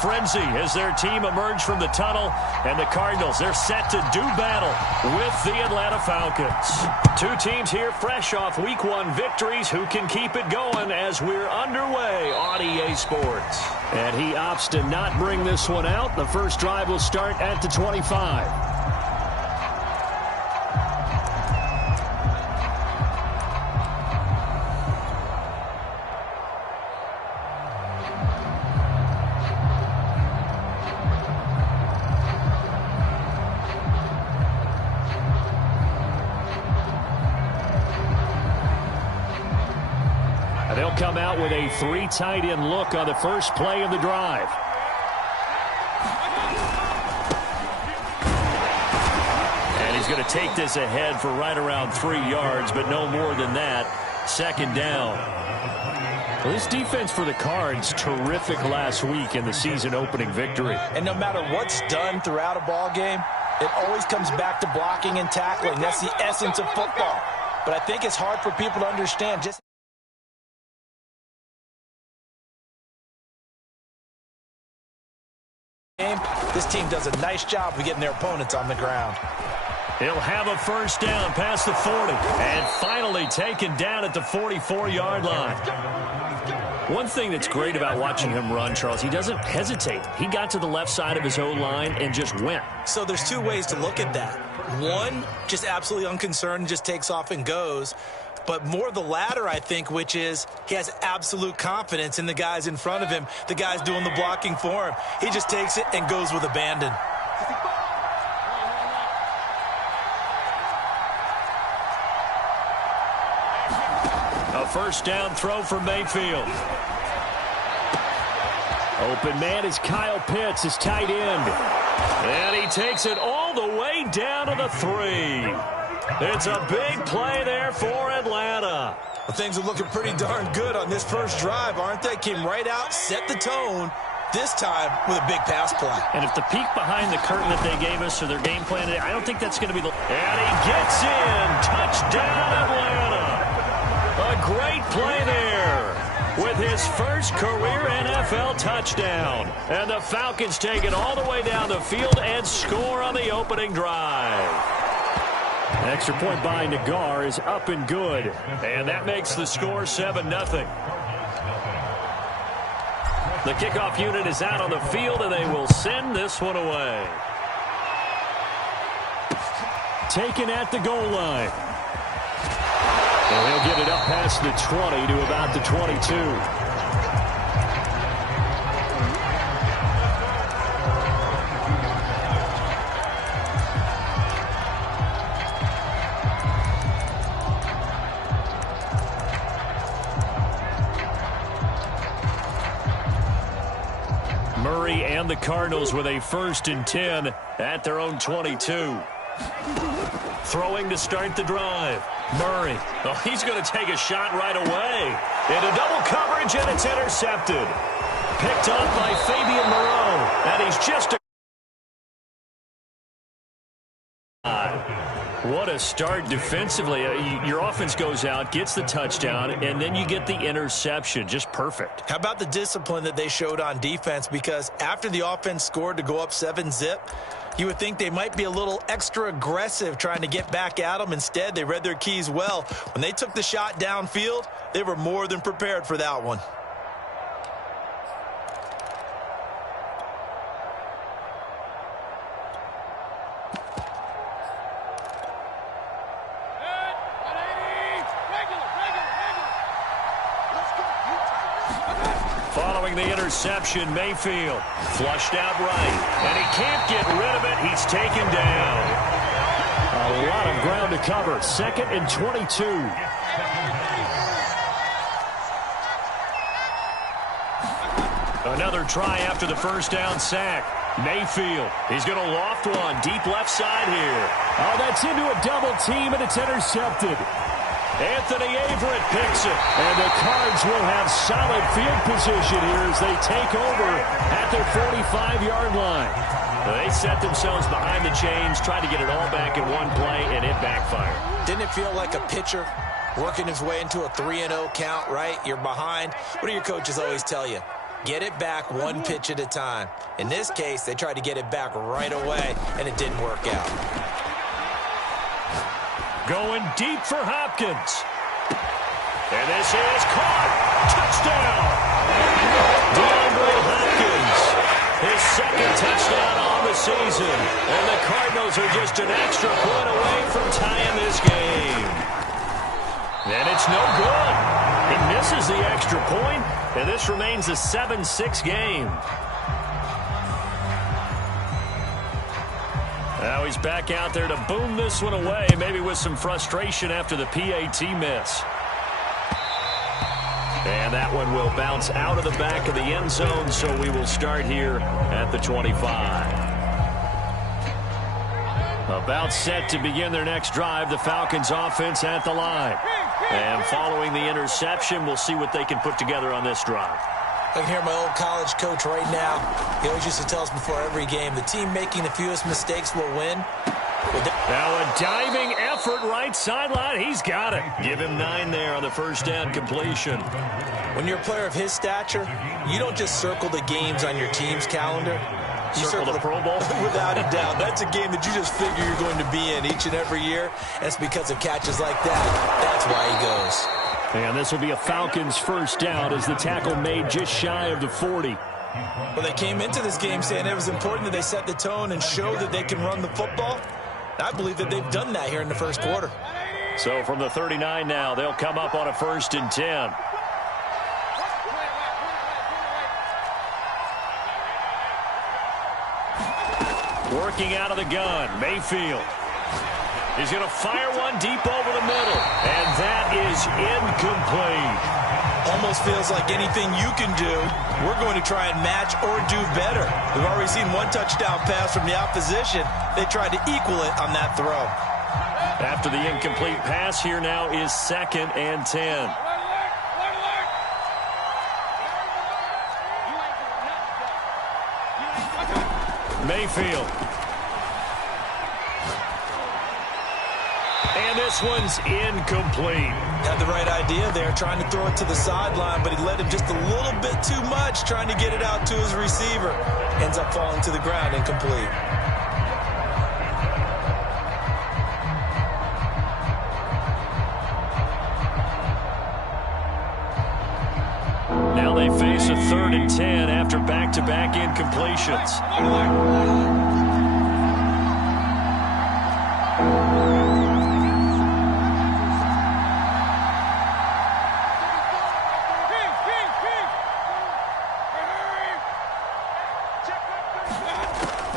frenzy as their team emerged from the tunnel, and the Cardinals, they're set to do battle with the Atlanta Falcons. Two teams here fresh off Week 1 victories who can keep it going as we're underway on EA Sports. And he opts to not bring this one out. The first drive will start at the 25. They'll come out with a 3 tight end look on the first play of the drive. And he's going to take this ahead for right around 3 yards, but no more than that. Second down. Well, this defense for the Cards, terrific last week in the season opening victory. And no matter what's done throughout a ball game, it always comes back to blocking and tackling. That's the essence of football. But I think it's hard for people to understand just this team does a nice job of getting their opponents on the ground. He'll have a first down past the 40 and finally taken down at the 44-yard line. One thing that's great about watching him run, Charles, he doesn't hesitate. He got to the left side of his O-line and just went. So there's 2 ways to look at that. One, just absolutely unconcerned, just takes off and goes. But more the latter, I think, which is he has absolute confidence in the guys in front of him, the guys doing the blocking for him. He just takes it and goes with abandon. A first down throw for Mayfield. Open man is Kyle Pitts, his tight end. And he takes it all the way down to the 3. It's a big play there for Atlanta. Well, things are looking pretty darn good on this first drive, aren't they? Came right out, set the tone, this time with a big pass play. And if the peek behind the curtain that they gave us or their game plan, I don't think that's going to be the... And he gets in. Touchdown, Atlanta. A great play there with his first career NFL touchdown. And the Falcons take it all the way down the field and score on the opening drive. Extra point by Nagar is up and good. And that makes the score 7-0. The kickoff unit is out on the field, and they will send this one away. Taken at the goal line. And they'll get it up past the 20 to about the 22. Murray and the Cardinals with a 1st and 10 at their own 22. Throwing to start the drive. Murray. Oh, he's going to take a shot right away. Into double coverage, and it's intercepted. Picked up by Fabian Moreau. And he's just a... What a start defensively. Your offense goes out, gets the touchdown, and then you get the interception. Just perfect. How about the discipline that they showed on defense? Because after the offense scored to go up 7-zip, you would think they might be a little extra aggressive trying to get back at them. Instead, they read their keys well. When they took the shot downfield, they were more than prepared for that one. Following the interception, Mayfield flushed out right, and he can't get rid of it. He's taken down. A lot of ground to cover. 2nd and 22. Another try after the first down sack. Mayfield, he's going to loft one deep left side here. Oh, that's into a double team, and it's intercepted. Anthony Averett picks it, and the Cards will have solid field position here as they take over at their 45-yard line. They set themselves behind the chains, tried to get it all back in one play, and it backfired. Didn't it feel like a pitcher working his way into a 3-0 count, right? You're behind. What do your coaches always tell you? Get it back one pitch at a time. In this case, they tried to get it back right away, and it didn't work out. Going deep for Hopkins. And this is caught. Touchdown. DeAndre Hopkins. His second touchdown on the season. And the Cardinals are just an extra point away from tying this game. And it's no good. He misses the extra point, and this remains a 7-6 game. Now he's back out there to boom this one away, maybe with some frustration after the PAT miss. And that one will bounce out of the back of the end zone, so we will start here at the 25. About set to begin their next drive, the Falcons offense at the line. And following the interception, we'll see what they can put together on this drive. I can hear my old college coach right now. He always used to tell us before every game, the team making the fewest mistakes will win. Now a diving effort right sideline. He's got it. Give him 9 there on the first down completion. When you're a player of his stature, you don't just circle the games on your team's calendar. You circle the Pro Bowl? Without a doubt. That's a game that you just figure you're going to be in each and every year. And it's because of catches like that. That's why he goes. And this will be a Falcons first down as the tackle made just shy of the 40. Well, they came into this game saying it was important that they set the tone and show that they can run the football. I believe that they've done that here in the first quarter. So from the 39 now, they'll come up on a 1st and 10. Working out of the gun, Mayfield. He's going to fire one deep over the middle. And that is incomplete. Almost feels like anything you can do, we're going to try and match or do better. We've already seen one touchdown pass from the opposition. They tried to equal it on that throw. After the incomplete pass, here now is 2nd and 10. Mayfield. And this one's incomplete. Had the right idea there, trying to throw it to the sideline, but he led him just a little bit too much, trying to get it out to his receiver. Ends up falling to the ground, incomplete. Now they face a 3rd and 10 after back-to-back incompletions.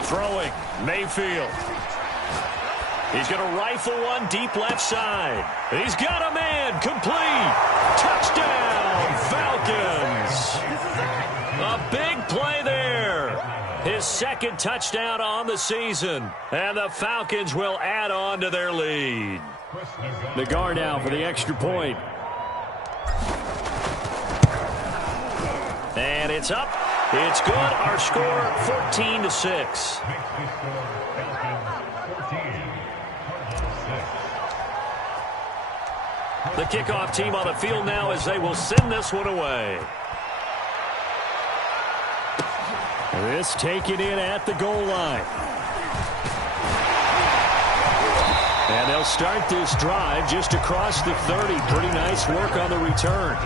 Throwing, Mayfield. He's going to rifle one deep left side. He's got a man, complete. Touchdown, Falcons. A big play there. His 2nd touchdown on the season. And the Falcons will add on to their lead. The guard now for the extra point. And it's up. It's good. Our score 14-6. The kickoff team on the field now as they will send this one away. This taken in at the goal line. And they'll start this drive just across the 30. Pretty nice work on the return.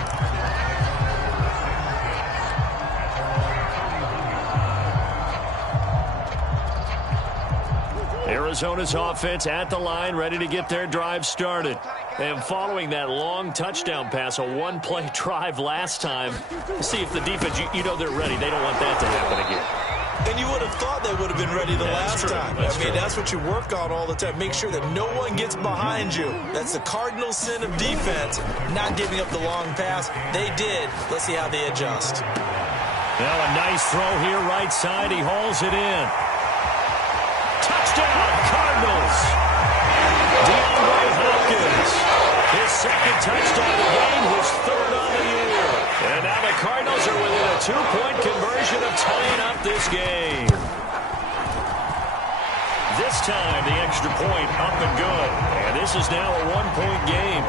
Arizona's offense at the line, ready to get their drive started. And following that long touchdown pass, a one-play drive last time, see if the defense, you know they're ready. They don't want that to happen again. And you would have thought they would have been ready the last time. That's what you work on all the time. Make sure that no one gets behind you. That's the cardinal sin of defense, not giving up the long pass. They did. Let's see how they adjust. Now a nice throw here right side. He hauls it in. Touchdown, Cardinals. DeAndre Hopkins. His 2nd touchdown of the game, his 3rd on the year. And now the Cardinals are within a 2-point conversion of tying up this game. This time, the extra point up and good. And this is now a 1-point game.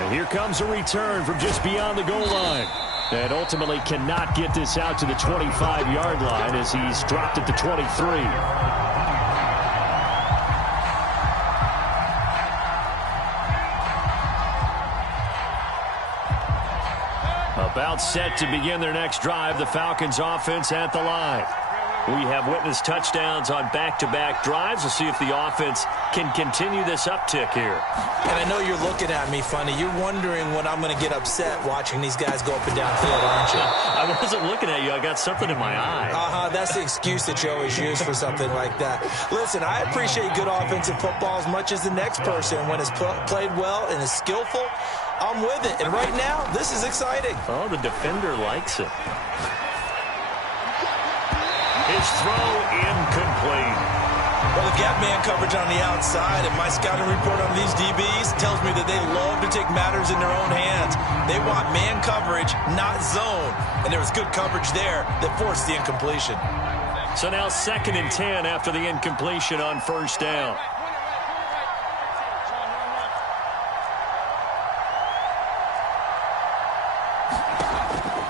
And here comes a return from just beyond the goal line. And ultimately cannot get this out to the 25-yard line as he's dropped at the 23. About set to begin their next drive, the Falcons offense at the line. We have witnessed touchdowns on back-to-back drives. We'll see if the offense can continue this uptick here. And I know you're looking at me funny. You're wondering when I'm going to get upset watching these guys go up and down field, aren't you? I wasn't looking at you. I got something in my eye. That's the excuse that you always use for something like that. Listen, I appreciate good offensive football as much as the next person. When it's played well and is skillful, I'm with it. And right now, this is exciting. Oh, the defender likes it. His throw incomplete. Well, the gap man coverage on the outside, and my scouting report on these DBs tells me that they love to take matters in their own hands. They want man coverage, not zone. And there was good coverage there that forced the incompletion. So now 2nd and 10 after the incompletion on first down.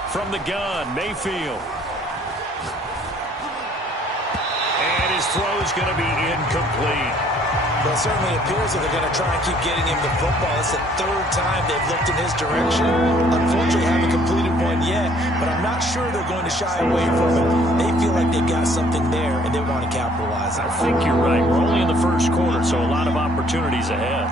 From the gun, Mayfield. His throw is going to be incomplete. Well, it certainly appears that they're going to try and keep getting him the football. It's the 3rd time they've looked in his direction. Unfortunately, haven't completed one yet, but I'm not sure they're going to shy away from it. They feel like they've got something there, and they want to capitalize on it. I think you're right. We're only in the first quarter, so a lot of opportunities ahead.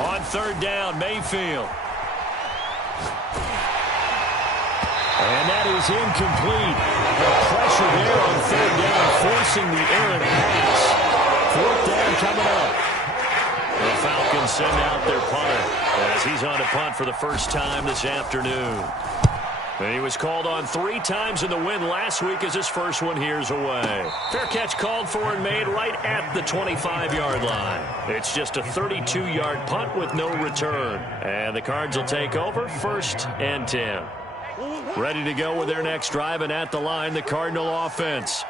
On 3rd down, Mayfield. And that is incomplete. The pressure there on 3rd down, forcing the errant pass. 4th down coming up. The Falcons send out their punter as he's on a punt for the first time this afternoon. And he was called on 3 times in the win last week as his first one here's away. Fair catch called for and made right at the 25-yard line. It's just a 32-yard punt with no return. And the Cards will take over 1st and 10. Ready to go with their next drive, and at the line, the Cardinal offense.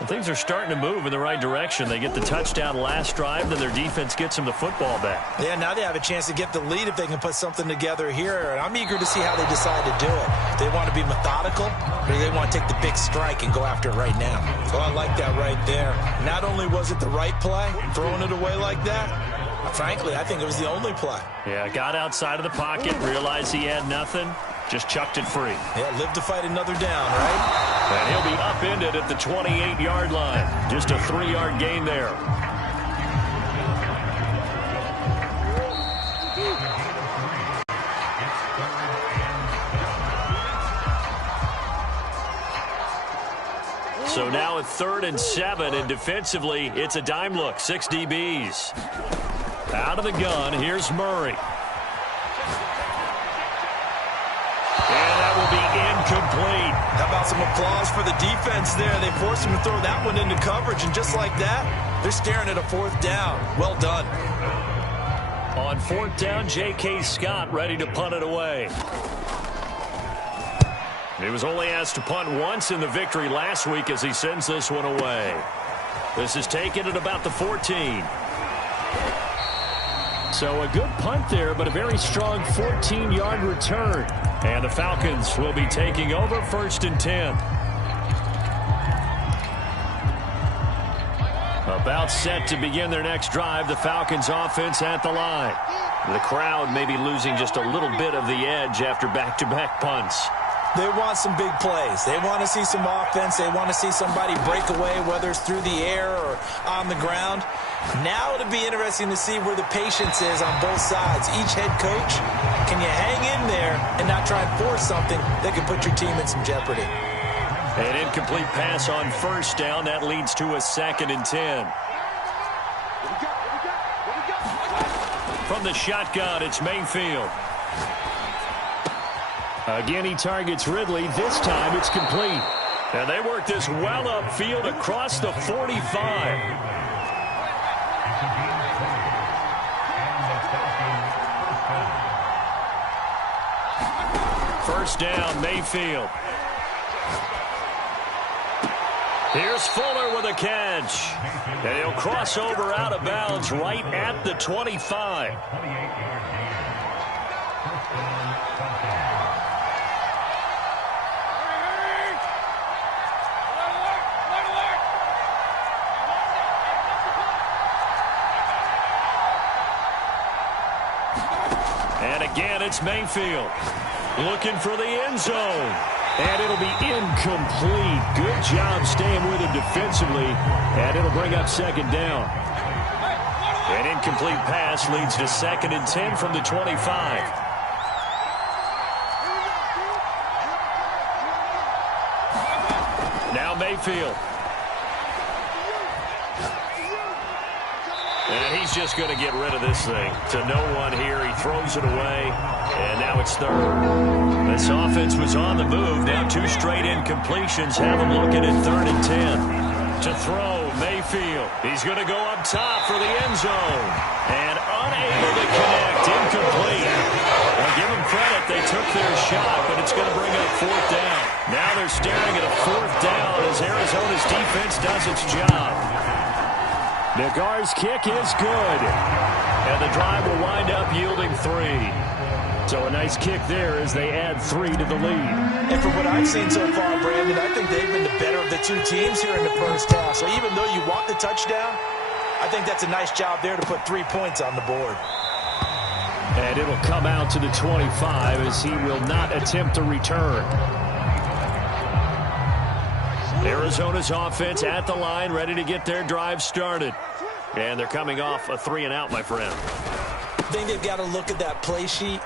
Well, things are starting to move in the right direction. They get the touchdown last drive, then their defense gets them the football back. Yeah, now they have a chance to get the lead if they can put something together here. And I'm eager to see how they decide to do it. Do they want to be methodical, or do they want to take the big strike and go after it right now? So I like that right there. Not only was it the right play, throwing it away like that, frankly, I think it was the only play. Yeah, got outside of the pocket, realized he had nothing, just chucked it free. Yeah, live to fight another down, right? And he'll be upended at the 28-yard line. Just a 3-yard gain there. So now at 3rd and 7, and defensively, it's a dime look. 6 DBs. Out of the gun, here's Murray. And that will be incomplete. How about some applause for the defense there? They forced him to throw that one into coverage, and just like that, they're staring at a 4th down. Well done. On 4th down, J.K. Scott ready to punt it away. He was only asked to punt once in the victory last week as he sends this one away. This is taken at about the 14. So a good punt there, but a very strong 14-yard return. And the Falcons will be taking over 1st and 10. About set to begin their next drive, the Falcons offense at the line. The crowd may be losing just a little bit of the edge after back-to-back punts. They want some big plays. They want to see some offense. They want to see somebody break away, whether it's through the air or on the ground. Now it'll be interesting to see where the patience is on both sides. Each head coach, can you hang in there and not try and force something that could put your team in some jeopardy? An incomplete pass on 1st down. That leads to a 2nd and 10. From the shotgun, it's Mayfield. Again, he targets Ridley. This time, it's complete. And they work this well upfield across the 45. First down, Mayfield. Here's Fuller with a catch. And he'll cross over out of bounds right at the 25. And again, it's Mayfield looking for the end zone. And it'll be incomplete. Good job staying with him defensively. And it'll bring up second down. An incomplete pass leads to 2nd and 10 from the 25. Now Mayfield. And he's just going to get rid of this thing. To no one here. He throws it away. And now it's 3rd. This offense was on the move. Now 2 straight incompletions. Have him looking at 3rd and 10. To throw, Mayfield. He's going to go up top for the end zone. And unable to connect. Incomplete. Well, give them credit. They took their shot, but it's going to bring up 4th down. Now they're staring at a 4th down as Arizona's defense does its job. Nagar's kick is good. And the drive will wind up yielding 3. So a nice kick there as they add 3 to the lead. And from what I've seen so far, Brandon, I think they've been the better of the 2 teams here in the first half. So even though you want the touchdown, I think that's a nice job there to put 3 points on the board. And it'll come out to the 25 as he will not attempt to return. Arizona's offense at the line, ready to get their drive started. And they're coming off a 3-and-out, my friend. I think they've got to look at that play sheet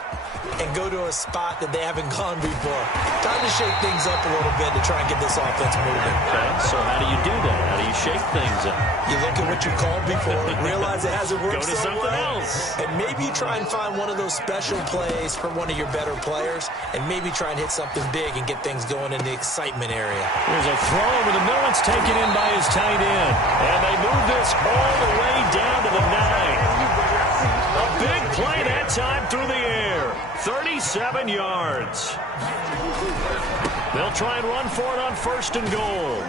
and go to a spot that they haven't gone before. Time to shake things up a little bit to try and get this offense moving. Okay, so how do you do that? How do you shake things up? You look at what you called before, realize it hasn't worked Go to so something well, else. and maybe try and find one of those special plays for one of your better players, and maybe try and hit something big and get things going in the excitement area. There's a throw over the middle. It's taken in by his tight end. And they move this all the way down to the 9. A big play that time through the air. 37 yards. They'll try and run for it on 1st and goal.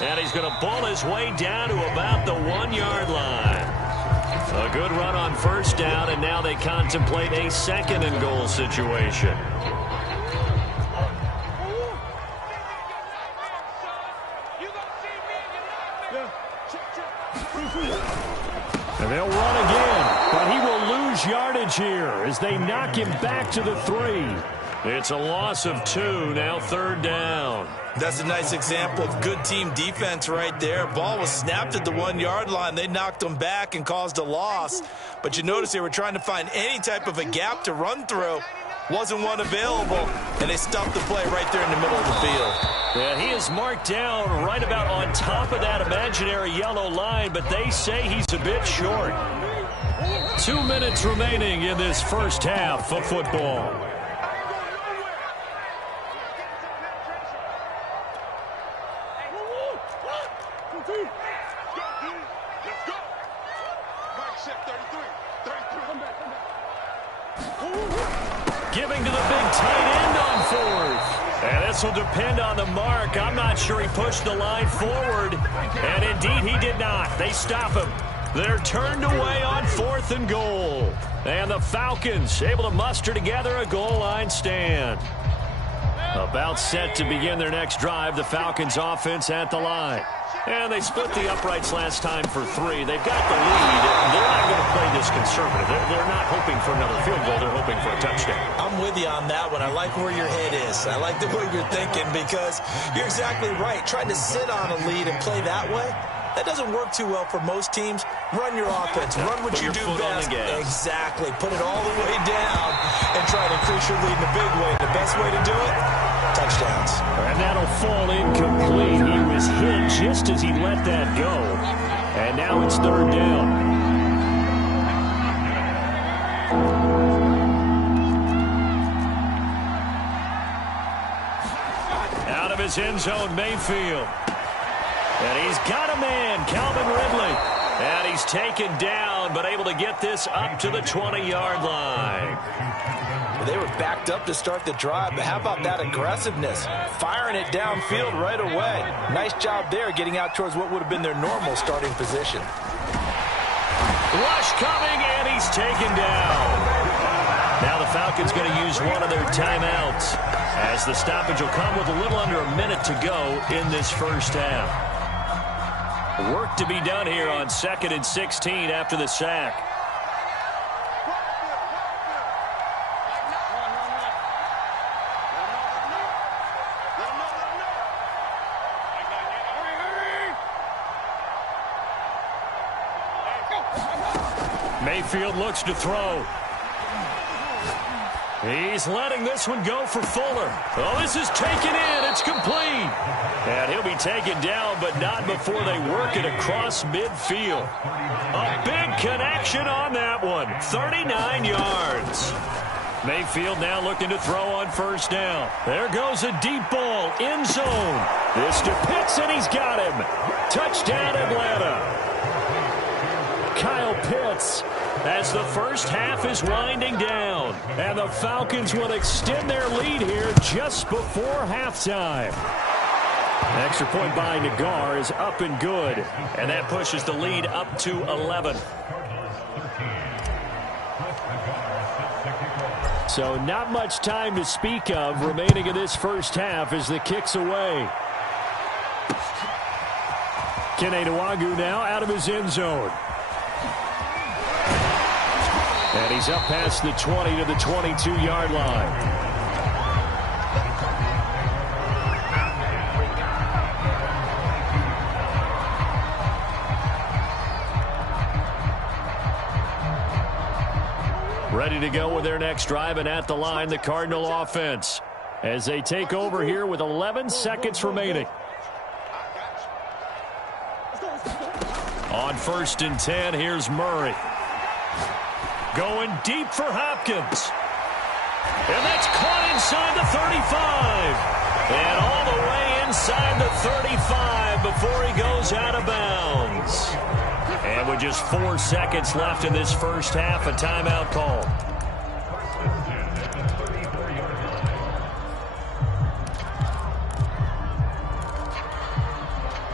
And he's going to ball his way down to about the 1-yard line. A good run on 1st down, and now they contemplate a 2nd and goal situation. And they'll run again, but he will lose yardage here as they knock him back to the 3. It's a loss of 2, now 3rd down. That's a nice example of good team defense right there. Ball was snapped at the 1-yard line. They knocked him back and caused a loss. But you notice they were trying to find any type of a gap to run through. Wasn't one available, and they stuffed the play right there in the middle of the field. Yeah, he is marked down right about on top of that imaginary yellow line, but they say he's a bit short. 2 minutes remaining in this first half of football. Giving to the big tight end on 4th. And this will depend on the mark. I'm not sure he pushed the line forward. And indeed he did not. They stop him. They're turned away on 4th and goal. And the Falcons able to muster together a goal line stand. About set to begin their next drive. The Falcons offense at the line. And they split the uprights last time for 3. They've got the lead. They're not going to play this conservative. They're not hoping for another field goal. They're hoping for a touchdown. I'm with you on that one. I like where your head is. I like the way you're thinking because you're exactly right. Trying to sit on a lead and play that way, that doesn't work too well for most teams. Run your offense. Run what you do best. Exactly. Put it all the way down and try to increase your lead in a big way. The best way to do it, touchdowns. And that'll fall incomplete. He was hit just as he let that go. And now it's 3rd down. Out of his end zone, Mayfield. And he's got a man, Calvin Ridley. And he's taken down, but able to get this up to the 20-yard line. They were backed up to start the drive, but how about that aggressiveness? Firing it downfield right away. Nice job there getting out towards what would have been their normal starting position. Rush coming, and he's taken down. Now the Falcons going to use one of their timeouts, as the stoppage will come with a little under a minute to go in this first half. Work to be done here on 2nd and 16 after the sack. Mayfield looks to throw. He's letting this one go for Fuller. Oh, this is taken in. It's complete. And he'll be taken down, but not before they work it across midfield. A big connection on that one. 39 yards. Mayfield now looking to throw on first down. There goes a deep ball. End zone. This to Pitts, and he's got him. Touchdown, Atlanta. Kyle Pitts, as the first half is winding down. And the Falcons will extend their lead here just before halftime. Extra point by Nagar is up and good. And that pushes the lead up to 11. So not much time to speak of remaining in this first half as the kick's away. Kene Nwangwu now out of his end zone. And he's up past the 20 to the 22-yard line. Ready to go with their next drive, and at the line, the Cardinal offense, as they take over here with 11 seconds remaining. On 1st and 10, here's Murray. Going deep for Hopkins. And that's caught inside the 35. And all the way inside the 35 before he goes out of bounds. And with just 4 seconds left in this first half, a timeout call.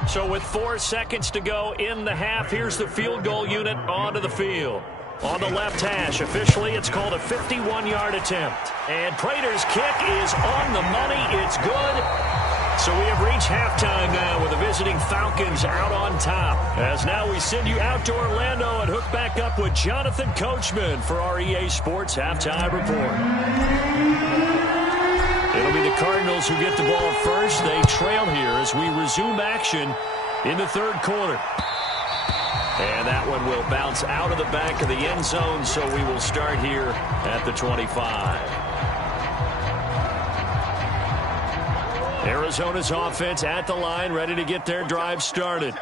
So with 4 seconds to go in the half, here's the field goal unit onto the field. On the left hash, officially it's called a 51-yard attempt. And Prater's kick is on the money. It's good. So we have reached halftime now with the visiting Falcons out on top. As now we send you out to Orlando and hook back up with Jonathan Coachman for our EA Sports Halftime Report. It'll be the Cardinals who get the ball first. They trail here as we resume action in the third quarter. And that one will bounce out of the back of the end zone, so we will start here at the 25. Arizona's offense at the line, ready to get their drive started.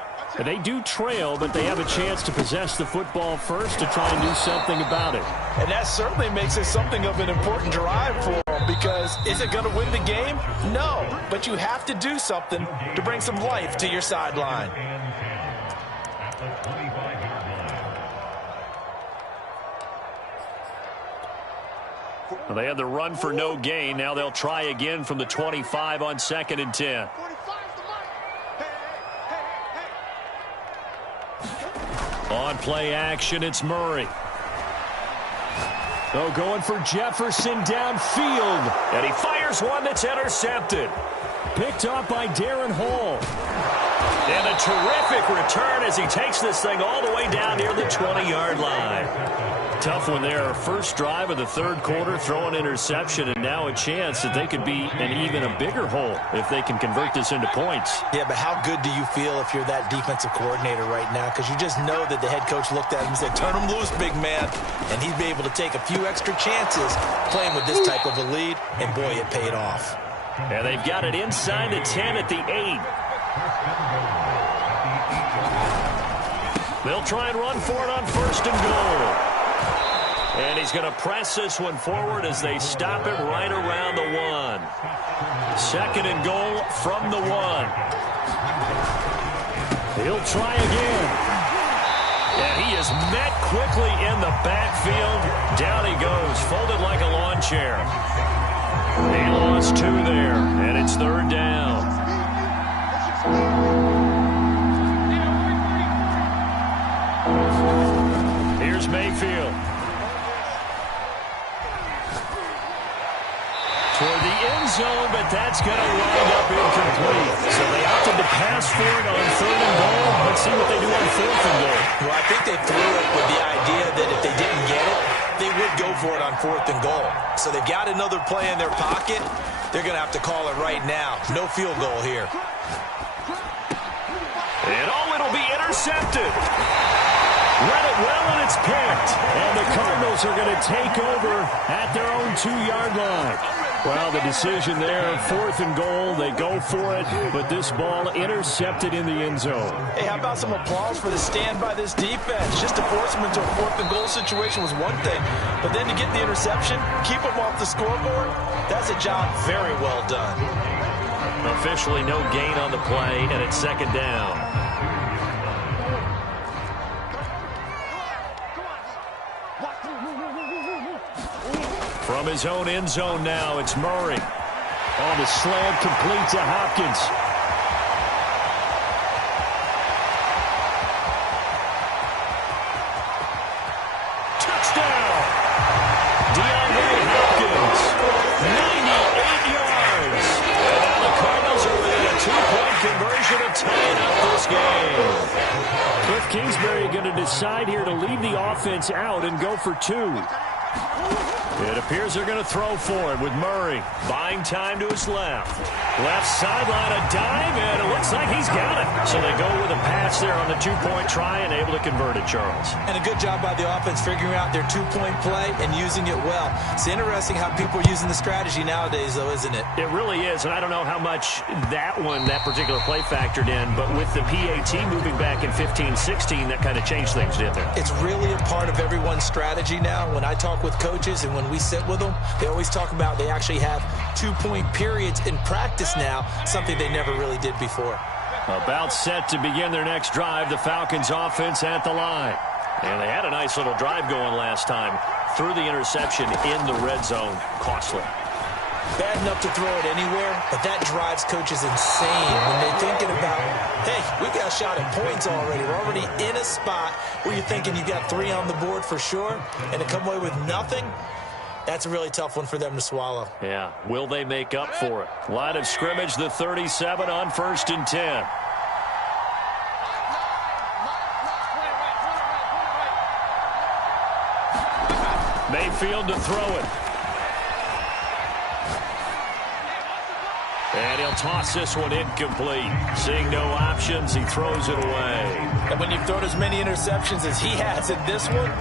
They do trail, but they have a chance to possess the football first to try and do something about it. And that certainly makes it something of an important drive for them, because is it going to win the game? No, but you have to do something to bring some life to your sideline. Well, they had the run for no gain. Now they'll try again from the 25 on 2nd and 10. On play action, it's Murray. Oh, going for Jefferson downfield. And he fires one that's intercepted. Picked up by Darren Hall. And a terrific return as he takes this thing all the way down near the 20-yard line. Tough one there. First drive of the third quarter, throw an interception, and now a chance that they could be in even a bigger hole if they can convert this into points. Yeah, but how good do you feel if you're that defensive coordinator right now? Because you just know that the head coach looked at him and said, turn him loose, big man. And he'd be able to take a few extra chances playing with this type of a lead, and boy, it paid off. And they've got it inside the 10 at the 8. They'll try and run for it on 1st and goal. And he's going to press this one forward as they stop it right around the 1. 2nd and goal from the 1. He'll try again. And he is met quickly in the backfield. Down he goes, folded like a lawn chair. He lost 2 there, and it's 3rd down. Here's Mayfield. Toward the end zone, but that's going to wind up incomplete. So they opted to pass for it on 3rd and goal. Let's see what they do on 4th and goal. Well, I think they threw it with the idea that if they didn't get it, they would go for it on 4th and goal. So they've got another play in their pocket. They're going to have to call it right now. No field goal here. And it'll be intercepted. Read it well, and it's picked. And the Cardinals are going to take over at their own 2-yard line. Well, the decision there, 4th and goal, they go for it, but this ball intercepted in the end zone. Hey, how about some applause for the stand by this defense? Just to force them into a 4th and goal situation was one thing, but then to get the interception, keep them off the scoreboard, that's a job very well done. Officially no gain on the play, and it's 2nd down. From his own end zone now, it's Murray. On the slant, complete to Hopkins. Touchdown! DeAndre Hopkins, 98 yards. And now the Cardinals are within a 2-point conversion of tying up this game. Cliff Kingsbury going to decide here to leave the offense out and go for 2. It appears they're going to throw for it with Murray. Buying time to his left. Left sideline, a dive, and it looks like he's got it. So they go with a pass there on the 2-point try and able to convert it, Charles. And a good job by the offense figuring out their 2-point play and using it well. It's interesting how people are using the strategy nowadays, though, isn't it? It really is, and I don't know how much that particular play factored in, but with the PAT moving back in 15-16, that kind of changed things, didn't it? It's really a part of everyone's strategy now. When I talk with coaches and when we sit with them, they always talk about they actually have 2-point periods in practice now, something they never really did before. About set to begin their next drive, the Falcons offense at the line. And they had a nice little drive going last time. Threw the interception in the red zone. Costly. Bad enough to throw it anywhere, but that drives coaches insane when they're thinking about, hey, we got a shot at points already. We're already in a spot where you're thinking you got 3 on the board for sure, and to come away with nothing, that's a really tough one for them to swallow. Yeah. Will they make up for it? Line of scrimmage, the 37 on 1st and 10. Mayfield to throw it. And he'll toss this one incomplete. Seeing no options, he throws it away. And when you've thrown as many interceptions as he has in this one,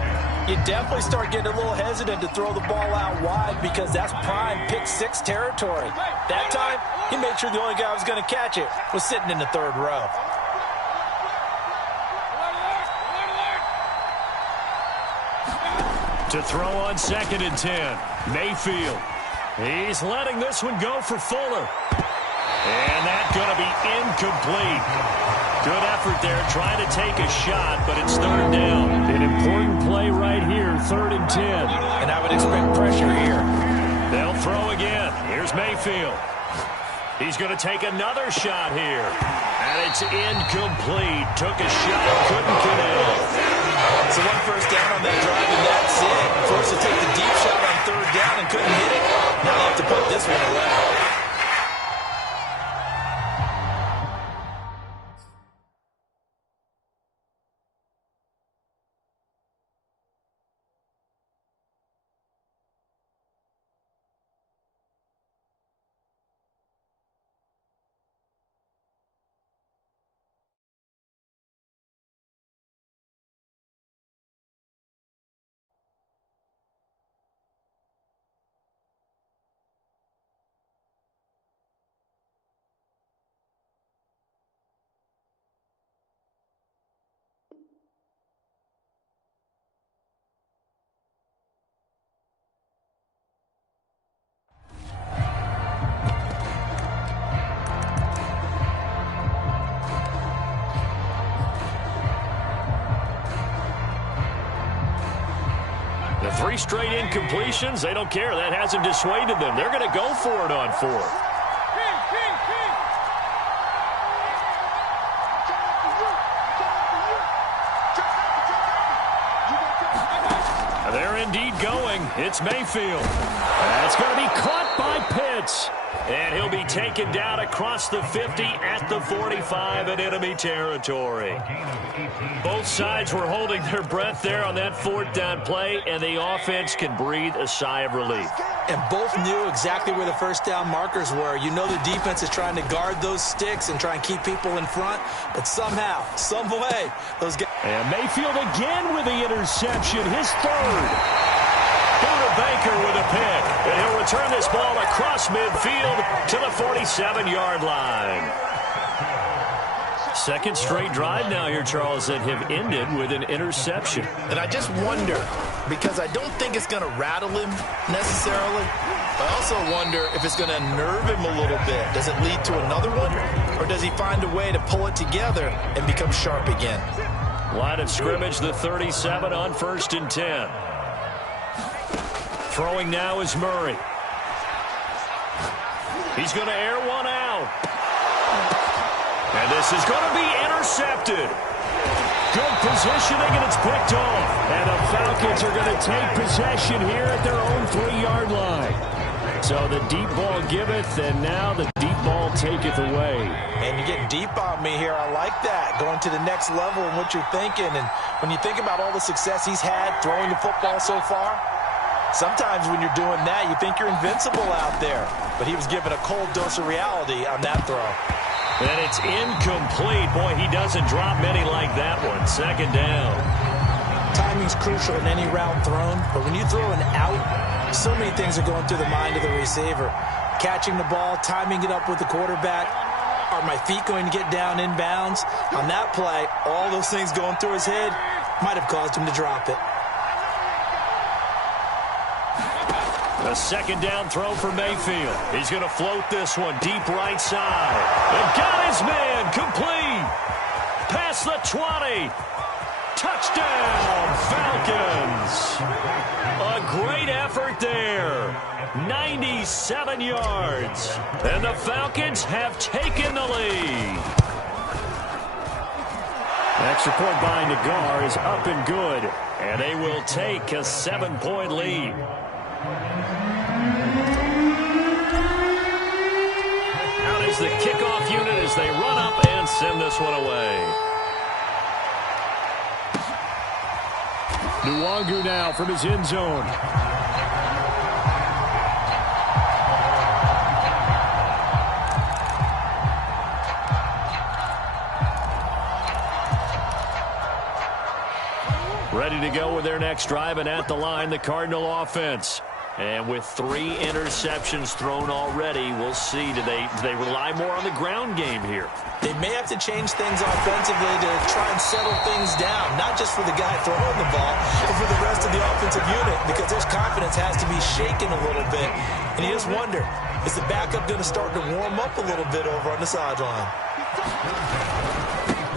you definitely start getting a little hesitant to throw the ball out wide because that's prime pick 6 territory. That time, he made sure the only guy who was going to catch it was sitting in the 3rd row. To throw on 2nd and 10, Mayfield. He's letting this one go for Fuller. And that's going to be incomplete. Good effort there, trying to take a shot, but it's 3rd down. An important play right here, 3rd and 10. And I would expect pressure here. They'll throw again. Here's Mayfield. He's going to take another shot here. And it's incomplete. Took a shot, couldn't connect. So 1 first down on that drive, and that's it. Forced to take the deep shot on 3rd down and couldn't hit it. Now they have to put this one away. 3 straight incompletions, they don't care. That hasn't dissuaded them. They're going to go for it on 4th. They're indeed going. It's Mayfield. That's going to be caught by Pitts. And he'll be taken down across the 50 at the 45 in enemy territory. Both sides were holding their breath there on that 4th down play, and the offense can breathe a sigh of relief. And both knew exactly where the first down markers were. You know the defense is trying to guard those sticks and try and keep people in front, but somehow, some way, those guys... And Mayfield again with the interception, his 3rd. Buda Baker with a pick, and he'll return this ball across midfield to the 47-yard line. Second straight drive now here, Charles, that have ended with an interception. And I just wonder, because I don't think it's going to rattle him necessarily, I also wonder if it's going to unnerve him a little bit. Does it lead to another one, or does he find a way to pull it together and become sharp again? Line of scrimmage, the 37 on 1st and 10. Throwing now is Murray. He's going to air one out. And this is going to be intercepted. Good positioning, and it's picked off. And the Falcons are going to take possession here at their own 3-yard line. So the deep ball giveth, and now the deep ball taketh away. And you're getting deep on me here. I like that, going to the next level in what you're thinking. And when you think about all the success he's had throwing the football so far, sometimes when you're doing that, you think you're invincible out there. But he was given a cold dose of reality on that throw. And it's incomplete. Boy, he doesn't drop many like that one. 2nd down. Timing's crucial in any route thrown, but when you throw an out, so many things are going through the mind of the receiver. Catching the ball, timing it up with the quarterback. Are my feet going to get down inbounds? On that play, all those things going through his head might have caused him to drop it. A 2nd down throw for Mayfield. He's going to float this one deep right side. And got his man complete. Past the 20. Touchdown, Falcons. A great effort there. 97 yards. And the Falcons have taken the lead. Extra point by Nagar is up and good. And they will take a 7-point lead. Out is the kickoff unit as they run up and send this one away. Nwangu now from his end zone. Ready to go with their next drive, and at the line, the Cardinal offense. And with 3 interceptions thrown already, we'll see. Do they rely more on the ground game here? They may have to change things offensively to try and settle things down, not just for the guy throwing the ball, but for the rest of the offensive unit, because their confidence has to be shaken a little bit. And you just wonder, is the backup going to start to warm up a little bit over on the sideline?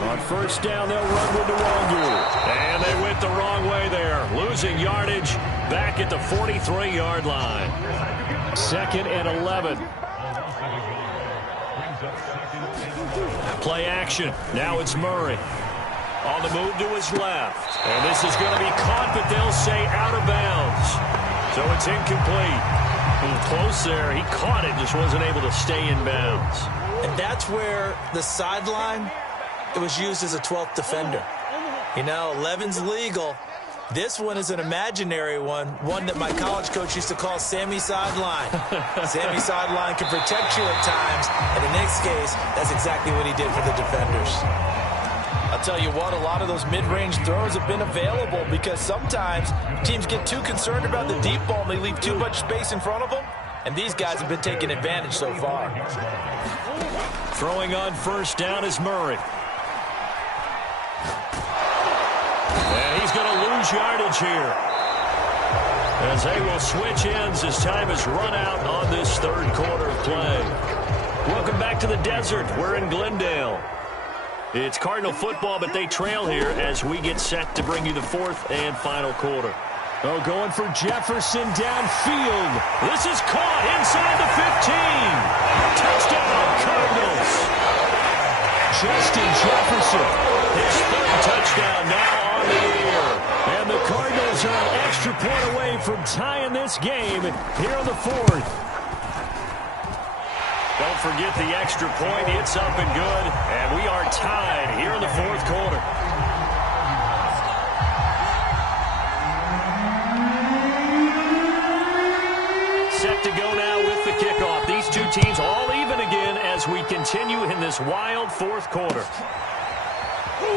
On 1st down, they'll run with Nwangu. And they went the wrong way there. Losing yardage back at the 43-yard line. 2nd and 11. Play action. Now it's Murray. On the move to his left. And this is going to be caught, but they'll say out of bounds. So it's incomplete. Close there. He caught it, just wasn't able to stay in bounds. And that's where the sideline, it was used as a 12th defender. You know, 11's legal. This one is an imaginary one that my college coach used to call Sammy Sideline. Sammy Sideline can protect you at times, and in this case, that's exactly what he did for the defenders. I'll tell you what, a lot of those mid-range throws have been available because sometimes teams get too concerned about the deep ball and they leave too much space in front of them, and these guys have been taking advantage so far. Throwing on 1st down is Murray. And he's going to lose yardage here, as they will switch ends as time has run out on this 3rd quarter of play. Welcome back to the desert. We're in Glendale. It's Cardinal football, but they trail here as we get set to bring you the 4th and final quarter. Oh, going for Jefferson downfield. This is caught inside the 15. Touchdown, Cardinals. Justin Jefferson, his third touchdown now on the year. And the Cardinals are an extra point away from tying this game here in the fourth. Don't forget the extra point. It's up and good. And we are tied here in the fourth quarter. Set to go now with the kickoff. These two teams all even again as we continue in this wild fourth quarter.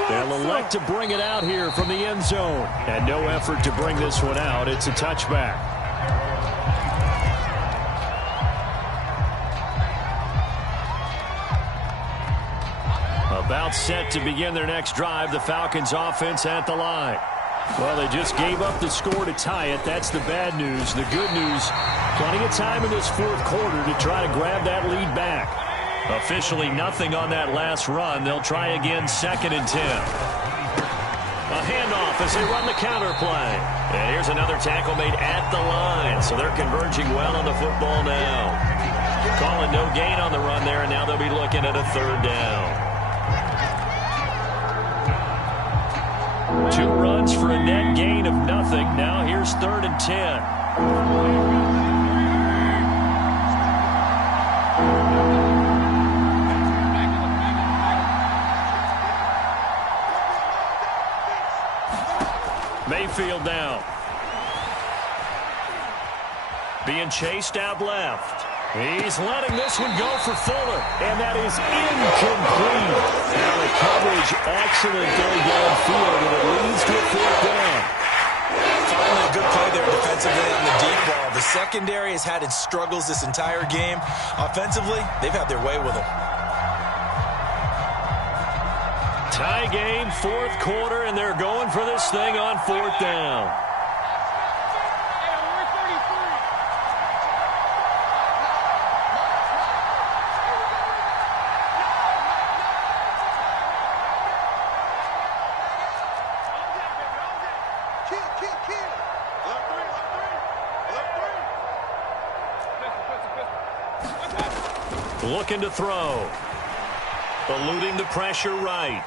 They'll elect to bring it out here from the end zone. And no effort to bring this one out. It's a touchback. About set to begin their next drive. The Falcons offense at the line. Well, they just gave up the score to tie it. That's the bad news. The good news, plenty of time in this fourth quarter to try to grab that lead back. Officially nothing on that last run. They'll try again, 2nd and 10. A handoff as they run the counter play. And here's another tackle made at the line. So they're converging well on the football now. Calling no gain on the run there, and now they'll be looking at a 3rd down. 2 runs for a net gain of nothing. Now here's 3rd and 10. Mayfield now. Being chased out left. He's letting this one go for Fuller, and that is incomplete. Now the coverage excellent going downfield, and it leads to a 4th down. Finally a good play there defensively on the deep ball. The secondary has had its struggles this entire game. Offensively, they've had their way with them. Tie game, 4th quarter, and they're going for this thing on 4th down. Looking to throw. Eluding the pressure right.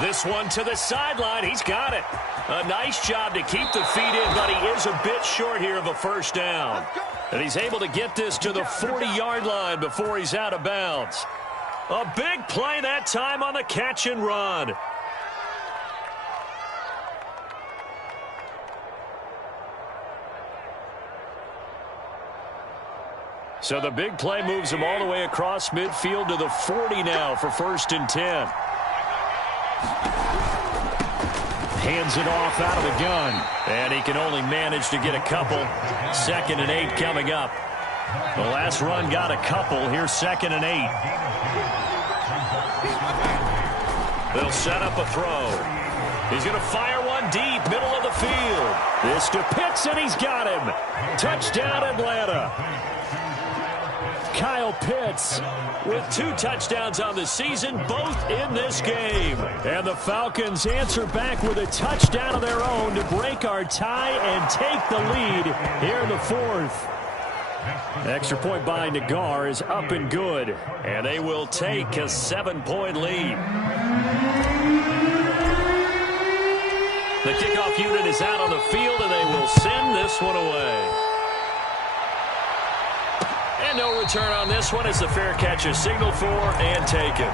This one to the sideline. He's got it. A nice job to keep the feet in, but he is a bit short here of a 1st down. And he's able to get this to the 40-yard line before he's out of bounds. A big play that time on the catch and run. So the big play moves him all the way across midfield to the 40 now for 1st and 10. Hands it off out of the gun. And he can only manage to get a couple. 2nd and 8 coming up. The last run got a couple. Here's 2nd and 8. They'll set up a throw. He's going to fire one deep, middle of the field. This to Pitts, and he's got him. Touchdown, Atlanta. Kyle Pitts with 2 touchdowns on the season, both in this game. And the Falcons answer back with a touchdown of their own to break our tie and take the lead here in the 4th. Extra point by Nagar is up and good, and they will take a 7-point lead. The kickoff unit is out on the field, and they will send this one away. And no return on this one as the fair catch is signaled for and taken.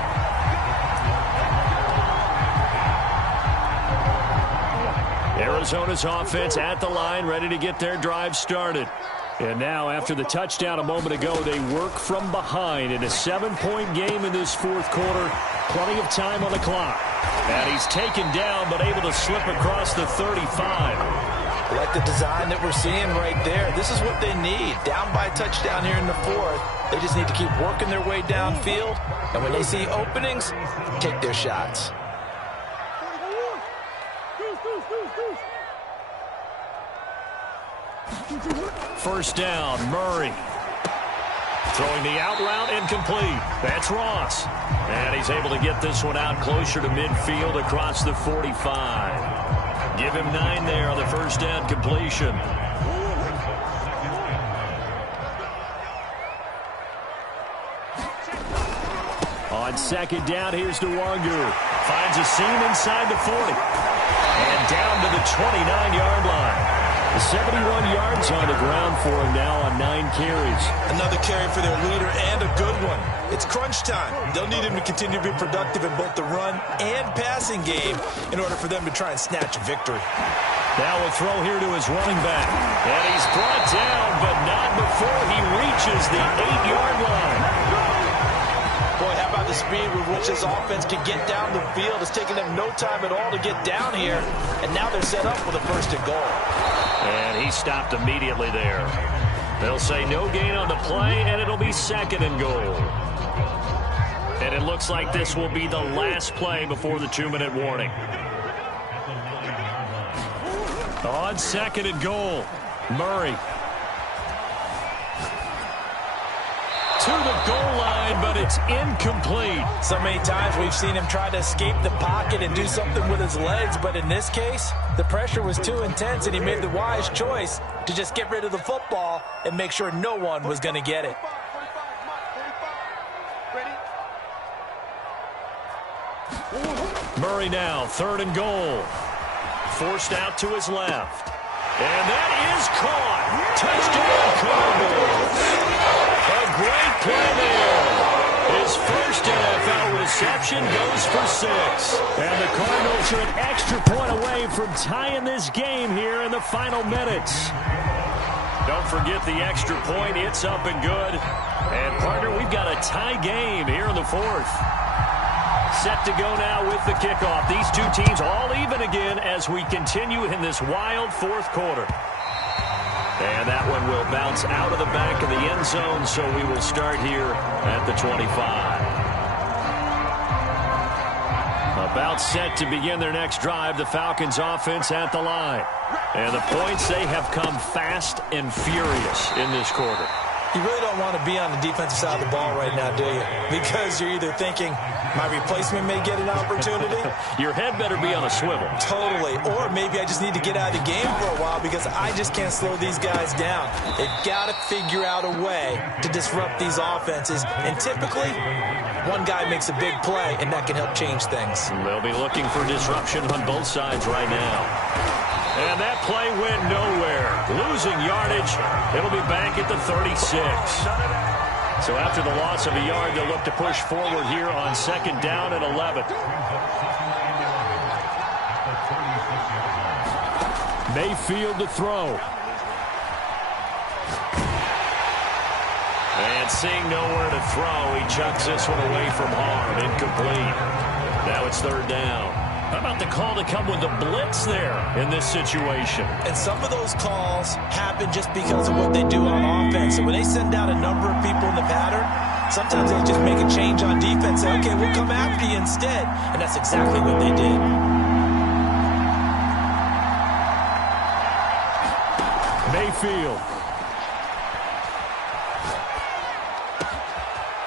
Arizona's offense at the line, ready to get their drive started. And now, after the touchdown a moment ago, they work from behind in a 7-point game in this 4th quarter. Plenty of time on the clock. And he's taken down, but able to slip across the 35. I like the design that we're seeing right there. This is what they need. Down by a touchdown here in the 4th. They just need to keep working their way downfield. And when they see openings, take their shots. First down, Murray. Throwing the out route incomplete. That's Ross. And he's able to get this one out closer to midfield across the 45. Give him 9 there on the first down completion. On second down, here's Nwangu. Finds a seam inside the 40. And down to the 29-yard line. 71 yards on the ground for him now on 9 carries. Another carry for their leader and a good one. It's crunch time. They'll need him to continue to be productive in both the run and passing game in order for them to try and snatch a victory. Now a throw here to his running back. And he's brought down, but not before he reaches the 8-yard line. Boy, how about the speed with which this offense can get down the field? It's taking them no time at all to get down here. And now they're set up with a first and goal. And he stopped immediately there. They'll say no gain on the play, and it'll be second and goal. And it looks like this will be the last play before the 2-minute warning. On second and goal, Murray. To the goal line, but it's incomplete. So many times we've seen him try to escape the pocket and do something with his legs, but in this case, the pressure was too intense, and he made the wise choice to just get rid of the football and make sure no one was going to get it. Murray now, third and goal. Forced out to his left. And that is caught. Touchdown, Cardinals. A great play there. His first NFL reception goes for 6. And the Cardinals are an extra point away from tying this game here in the final minutes. Don't forget the extra point. It's up and good. And, partner, we've got a tie game here in the 4th. Set to go now with the kickoff. These two teams all even again as we continue in this wild 4th quarter. And that one will bounce out of the back of the end zone, so we will start here at the 25. About set to begin their next drive, the Falcons offense at the line. And the points, they have come fast and furious in this quarter. You really don't want to be on the defensive side of the ball right now, do you? Because you're either thinking, my replacement may get an opportunity. Your head better be on a swivel. Totally. Or maybe I just need to get out of the game for a while because I just can't slow these guys down. They've got to figure out a way to disrupt these offenses. And typically, one guy makes a big play, and that can help change things. They'll be looking for disruption on both sides right now. And that play went nowhere. Losing yardage. It'll be back at the 36. So after the loss of a yard, they'll look to push forward here on second down at 11. Mayfield to throw. And seeing nowhere to throw, he chucks this one away from harm. Incomplete. Now it's third down. How about the call to come with the blitz there in this situation? And some of those calls happen just because of what they do on offense. And when they send out a number of people in the pattern, sometimes they just make a change on defense. Say, okay, we'll come after you instead. And that's exactly what they did. Mayfield.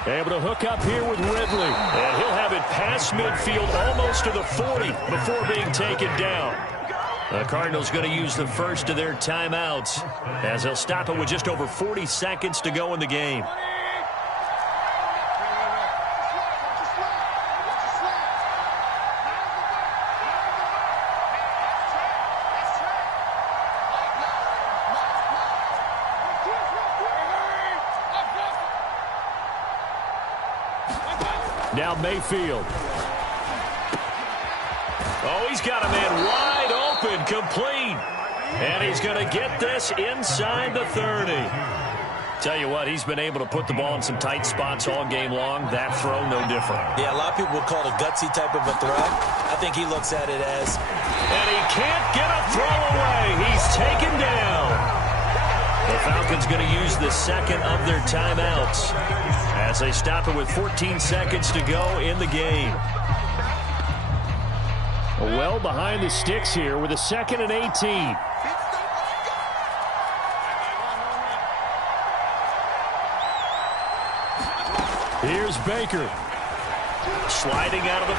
Able to hook up here with Ridley. And he'll have it past midfield almost to the 40 before being taken down. The Cardinals going to use the first of their timeouts as they'll stop it with just over 40 seconds to go in the game. Now Mayfield. Oh, he's got a man wide open, complete. And he's going to get this inside the 30. Tell you what, he's been able to put the ball in some tight spots all game long. That throw, no different. Yeah, a lot of people would call it a gutsy type of a throw. I think he looks at it as... And he can't get a throw away. He's taken down. The Falcons going to use the second of their timeouts as they stop it with 14 seconds to go in the game. Well behind the sticks here with a 2nd and 18. Here's Baker. Sliding out of the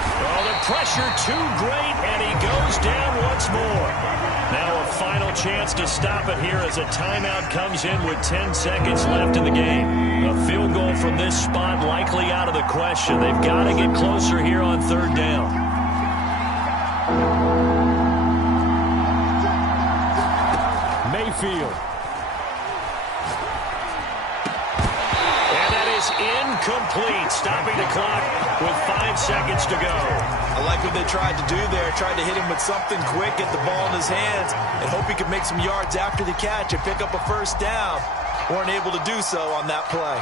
pressure too great, and he goes down once more. Now a final chance to stop it here as a timeout comes in with 10 seconds left in the game. A field goal from this spot likely out of the question. They've got to get closer here on third down. Mayfield. Incomplete, stopping the clock with 5 seconds to go. I like what they tried to do there. Tried to hit him with something quick, get the ball in his hands, and hope he could make some yards after the catch and pick up a first down. Weren't able to do so on that play.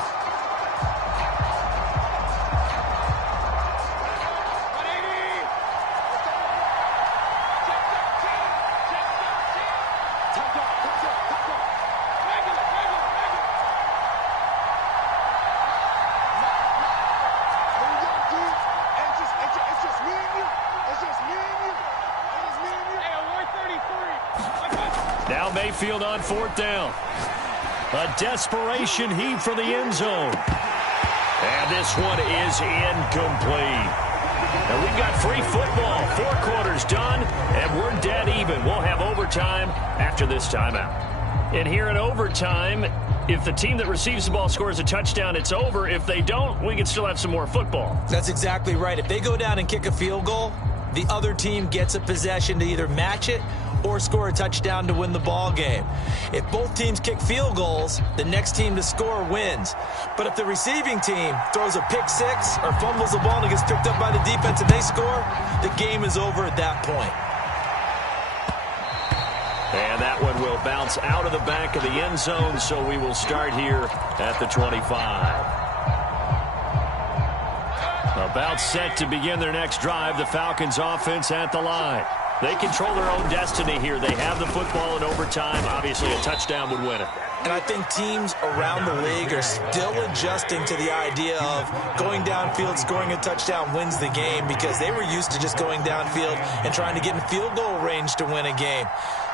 Now Mayfield on fourth down. A desperation heave for the end zone. And this one is incomplete. And we've got free football. 4 quarters done, and we're dead even. We'll have overtime after this timeout. And here in overtime, if the team that receives the ball scores a touchdown, it's over. If they don't, we can still have some more football. That's exactly right. If they go down and kick a field goal, the other team gets a possession to either match it or score a touchdown to win the ball game. If both teams kick field goals, the next team to score wins. But if the receiving team throws a pick six or fumbles the ball and it gets picked up by the defense and they score, the game is over at that point. And that one will bounce out of the back of the end zone, so we will start here at the 25. About set to begin their next drive, the Falcons offense at the line. They control their own destiny here. They have the football in overtime. Obviously, a touchdown would win it. And I think teams around the league are still adjusting to the idea of going downfield, scoring a touchdown wins the game, because they were used to just going downfield and trying to get in field goal range to win a game.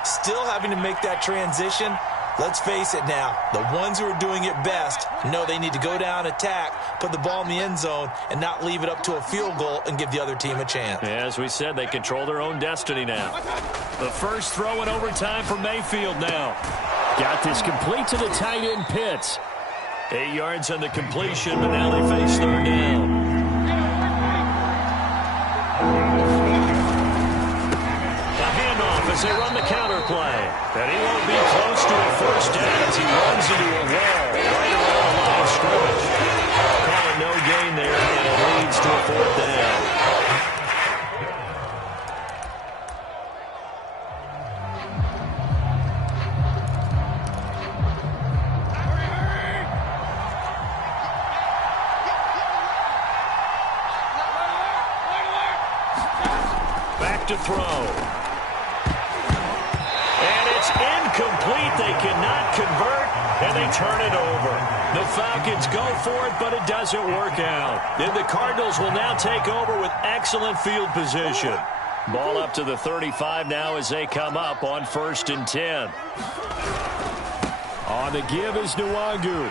Still having to make that transition. Let's face it now, the ones who are doing it best know they need to go down, attack, put the ball in the end zone, and not leave it up to a field goal and give the other team a chance. As we said, they control their own destiny now. The first throw in overtime for Mayfield now. Got this complete to the tight end Pitts. 8 yards on the completion, but now they face third down. As they run the counter play. And he won't be close to a first down as he runs into a wall right around the line of scrimmage. Call it no gain there, and it leads to a fourth down. Back to throw. Incomplete. They cannot convert, and they turn it over. The Falcons go for it, but it doesn't work out. And the Cardinals will now take over with excellent field position. Ball up to the 35 now as they come up on 1st and 10. On the give is SnAgGyMiKe.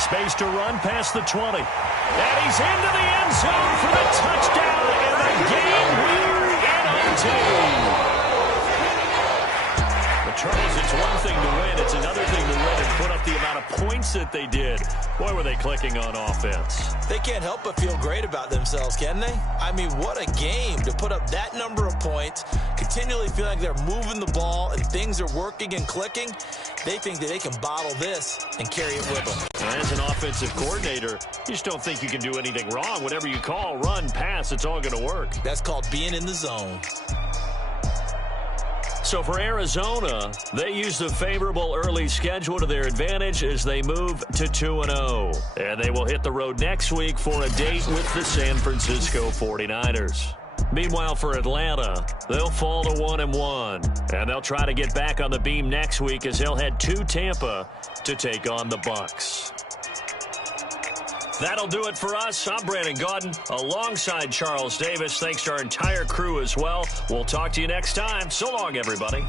Space to run past the 20. And he's into the end zone for the touchdown, and the game winner in OT. Charles, it's one thing to win. It's another thing to win and put up the amount of points that they did. Boy, were they clicking on offense. They can't help but feel great about themselves, can they? I mean, what a game to put up that number of points, continually feel like they're moving the ball and things are working and clicking. They think that they can bottle this and carry it with them. As an offensive coordinator, you just don't think you can do anything wrong. Whatever you call, run, pass, it's all going to work. That's called being in the zone. So for Arizona, they use the favorable early schedule to their advantage as they move to 2-0. And they will hit the road next week for a date with the San Francisco 49ers. Meanwhile, for Atlanta, they'll fall to 1-1. And they'll try to get back on the beam next week as they'll head to Tampa to take on the Bucs. That'll do it for us. I'm Brandon Gaudin alongside Charles Davis. Thanks to our entire crew as well. We'll talk to you next time. So long, everybody.